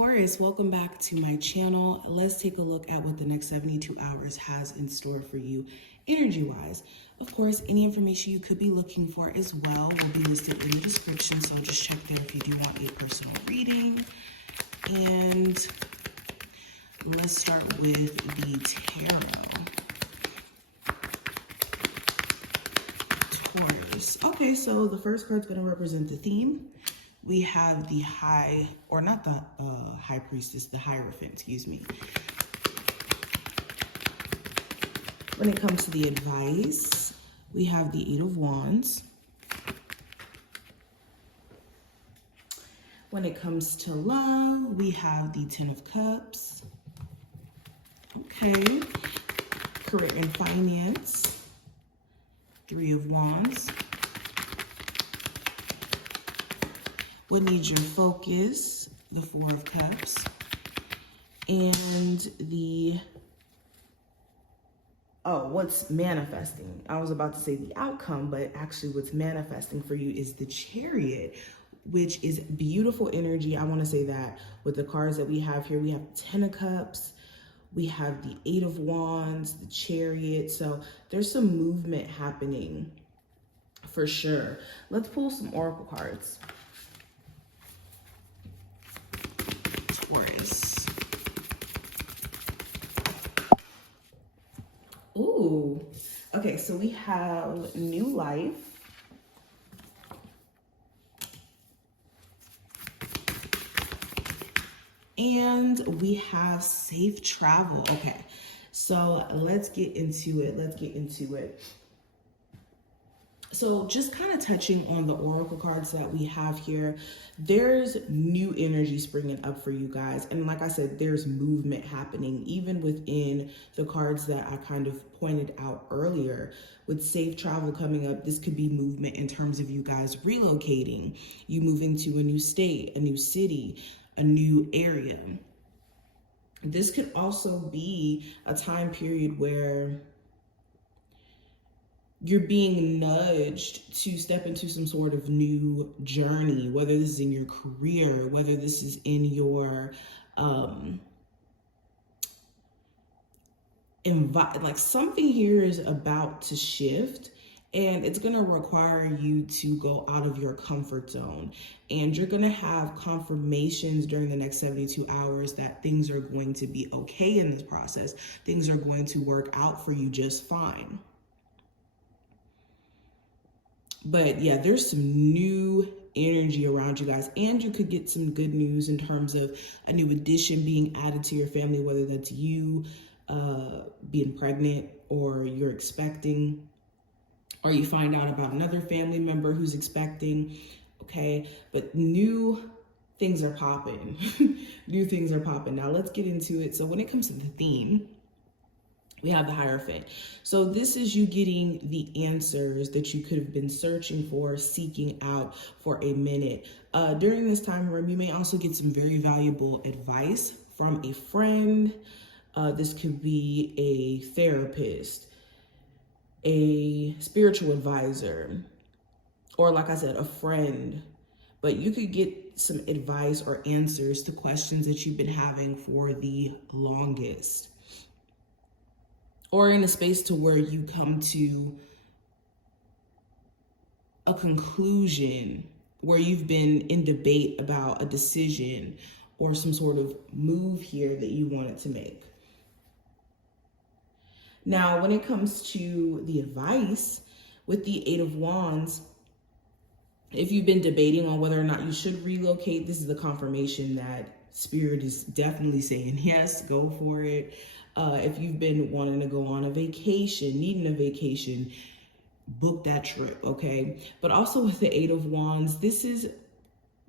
Taurus, welcome back to my channel. Let's take a look at what the next 72 hours has in store for you energy-wise. Of course, any information you could be looking for as well will be listed in the description, so just check there if you do want a personal reading. And let's start with the tarot. Taurus. Okay, so the first card's going to represent the theme. We have the high priestess, the Hierophant, excuse me. When it comes to the advice, we have the Eight of Wands. When it comes to love, we have the Ten of Cups. Okay. Career and finance, Three of Wands. What needs your focus? The Four of Cups. And what's manifesting? I was about to say the outcome, but actually what's manifesting for you is the Chariot, which is beautiful energy. I want to say that with the cards that we have here, we have Ten of Cups, we have the Eight of Wands, the Chariot. So there's some movement happening for sure. Let's pull some oracle cards. Taurus. Ooh. Okay, so we have new life. And we have safe travel. Okay, so let's get into it. So just kind of touching on the oracle cards that we have here, there's new energy springing up for you guys. And like I said, there's movement happening even within the cards that I kind of pointed out earlier. With safe travel coming up, this could be movement in terms of you guys relocating, you moving to a new state, a new city, a new area. This could also be a time period where you're being nudged to step into some sort of new journey, whether this is in your career, whether this is in your like something here is about to shift, and it's going to require you to go out of your comfort zone. And you're going to have confirmations during the next 72 hours that things are going to be okay in this process. Things are going to work out for you just fine. But yeah, there's some new energy around you guys, and you could get some good news in terms of a new addition being added to your family, whether that's you being pregnant, or you're expecting, or you find out about another family member who's expecting. Okay, but new things are popping. New things are popping. Now let's get into it. So when it comes to the theme, we have the Hierophant. So this is you getting the answers that you could have been searching for, seeking out for a minute. During this time frame, you may also get some very valuable advice from a friend. This could be a therapist, a spiritual advisor, or like I said, a friend. But you could get some advice or answers to questions that you've been having for the longest. Or in a space to where you come to a conclusion, where you've been in debate about a decision or some sort of move here that you wanted to make. Now, when it comes to the advice with the Eight of Wands, if you've been debating on whether or not you should relocate, this is the confirmation that Spirit is definitely saying, yes, go for it. If you've been wanting to go on a vacation, needing a vacation, book that trip, okay? But also with the Eight of Wands, this is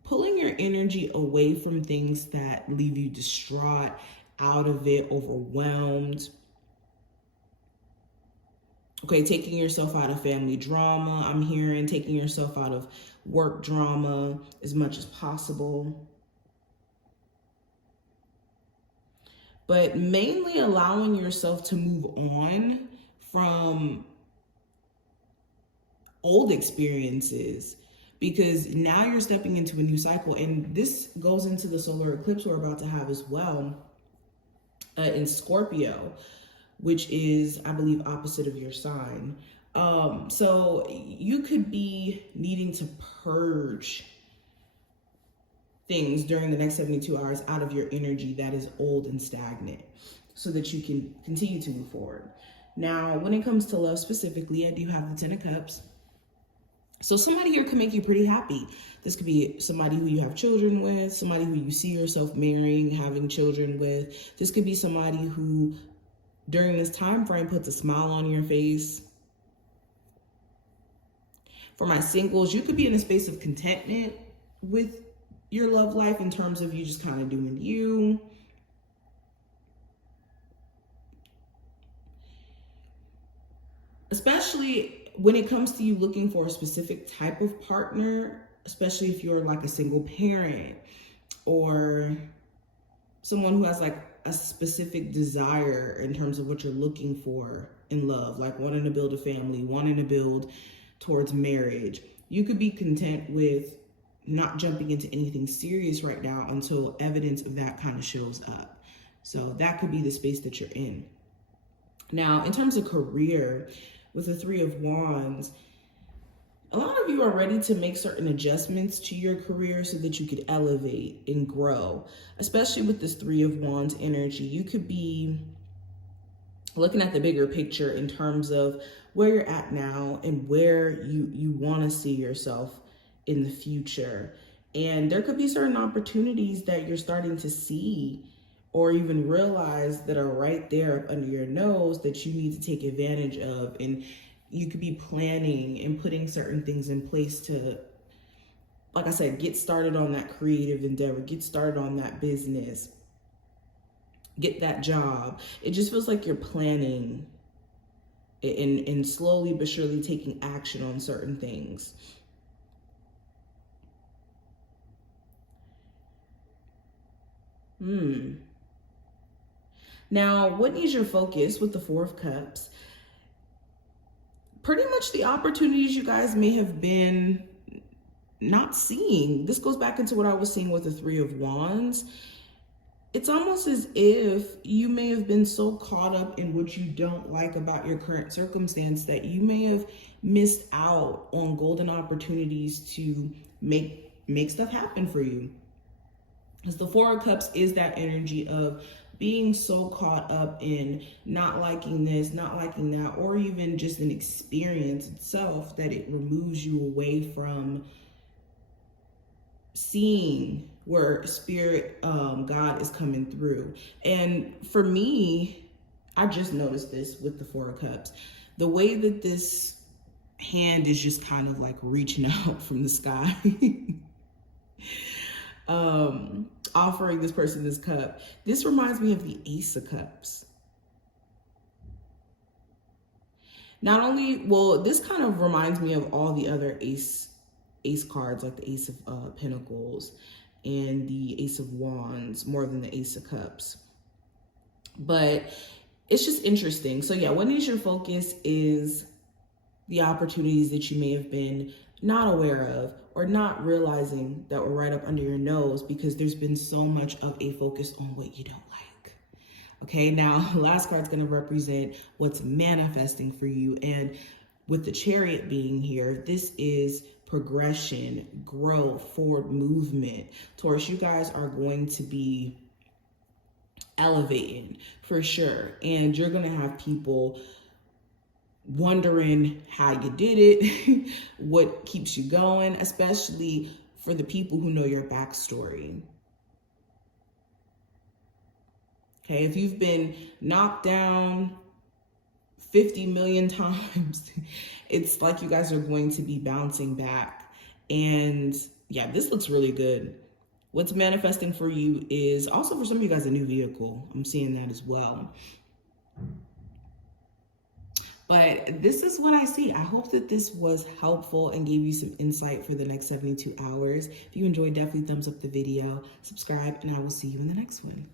pulling your energy away from things that leave you distraught, out of it, overwhelmed. Okay, taking yourself out of family drama, I'm hearing, taking yourself out of work drama as much as possible. But mainly allowing yourself to move on from old experiences, because now you're stepping into a new cycle. And this goes into the solar eclipse we're about to have as well in Scorpio, which is, I believe, opposite of your sign. So you could be needing to purge things during the next 72 hours out of your energy that is old and stagnant so that you can continue to move forward. Now, when it comes to love specifically, I do have the Ten of Cups. So somebody here could make you pretty happy. This could be somebody who you have children with, somebody who you see yourself marrying, having children with. This could be somebody who, during this time frame, puts a smile on your face. For my singles, you could be in a space of contentment with your love life in terms of you just kind of doing you. Especially when it comes to you looking for a specific type of partner, especially if you're like a single parent or someone who has like a specific desire in terms of what you're looking for in love, like wanting to build a family, wanting to build towards marriage. You could be content with not jumping into anything serious right now until evidence of that kind of shows up. So that could be the space that you're in. Now, in terms of career, with the Three of Wands, a lot of you are ready to make certain adjustments to your career so that you could elevate and grow. Especially with this Three of Wands energy, you could be looking at the bigger picture in terms of where you're at now and where you want to see yourself in the future. And there could be certain opportunities that you're starting to see or even realize that are right there under your nose that you need to take advantage of. And you could be planning and putting certain things in place to, like I said, get started on that creative endeavor, get started on that business, get that job. It just feels like you're planning and slowly but surely taking action on certain things. Now, what needs your focus with the Four of Cups? Pretty much the opportunities you guys may have been not seeing. This goes back into what I was seeing with the Three of Wands. It's almost as if you may have been so caught up in what you don't like about your current circumstance that you may have missed out on golden opportunities to make stuff happen for you. Because the Four of Cups is that energy of being so caught up in not liking this, not liking that, or even just an experience itself that it removes you away from seeing where spirit, God is coming through. And for me, I just noticed this with the Four of Cups. The way that this hand is just kind of like reaching out from the sky. Offering this person this cup. This reminds me of the Ace of Cups. Not only, well, this kind of reminds me of all the other ace cards, like the Ace of Pentacles and the Ace of Wands, more than the Ace of Cups. But it's just interesting. So yeah, what needs your focus is the opportunities that you may have been not aware of or not realizing that were right up under your nose because there's been so much of a focus on what you don't like. Okay, now last card's going to represent what's manifesting for you. And with the Chariot being here, this is progression, growth, forward movement. Taurus, you guys are going to be elevating for sure. And you're going to have people wondering how you did it, what keeps you going, especially for the people who know your backstory. Okay, if you've been knocked down 50 million times, it's like you guys are going to be bouncing back. And yeah, this looks really good. What's manifesting for you is also for some of you guys a new vehicle. I'm seeing that as well. But this is what I see. I hope that this was helpful and gave you some insight for the next 72 hours. If you enjoyed, definitely thumbs up the video, subscribe, and I will see you in the next one.